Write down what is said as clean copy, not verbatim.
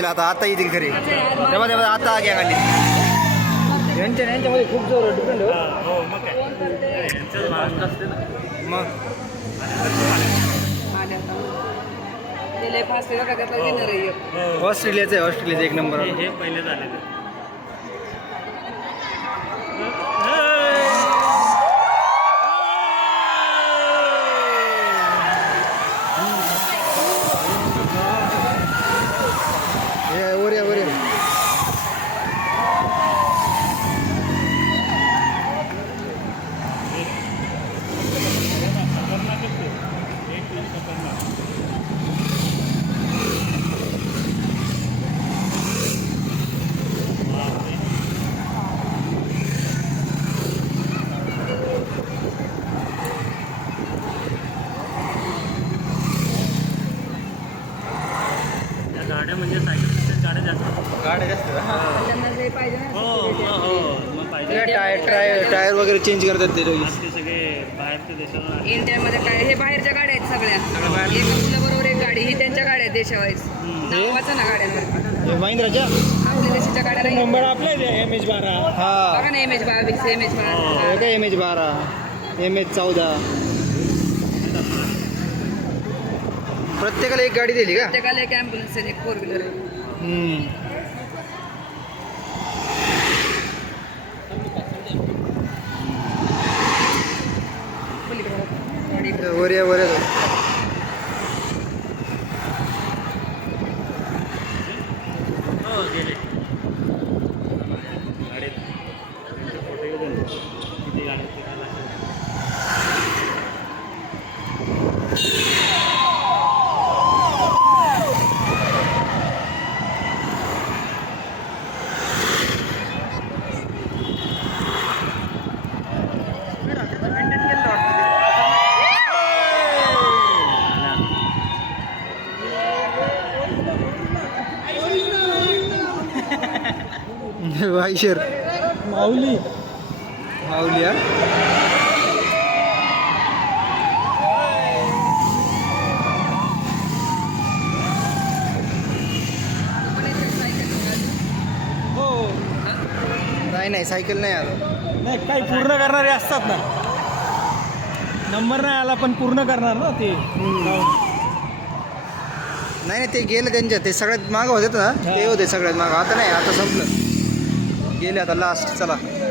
येतील आता येतील खरे तेव्हा तेव्हा आता घ्या खाली यांच्यामध्ये खूप जोर डिपेंड हो मग ऑस्ट्रेलियाचं आहे ऑस्ट्रेलियाचं एक नंबर हे पहिले झाले गाड्या म्हणजे सायकल गाड्या जास्त टायर वगैरे चेंज करतात ते सगळे बाहेरच्या देशाला इंडियामध्ये काय हे बाहेरच्या गाड्या आहेत सगळ्या एक आपल्या बरोबर एक गाडी ही त्यांच्या गाड्या आहेत देशावाईज नावाचं ना गाड्यांवर महिंद्राच्या आपल्या देशाच्या गाड्या नंबर आपला MH12 बघा ना MH22 MH12 MH12 MH14 प्रत्येकाला एक गाडी दिली का प्रत्येकाला एक ॲम्ब्युलन्स आहे एक 4 व्हीलर आहे वऱ्या गेले वाईशर माऊली यार नाही सायकल नाही आलं नाही काही पूर्ण करणारे असतात ना नंबर नाही आला पण पूर्ण करणार ना ते नाही ते गेलं त्यांच्या ते सगळ्यात मागं होते ना ते होते सगळ्यात मागं आता नाही आता संपलं गेले आता लास्ट चला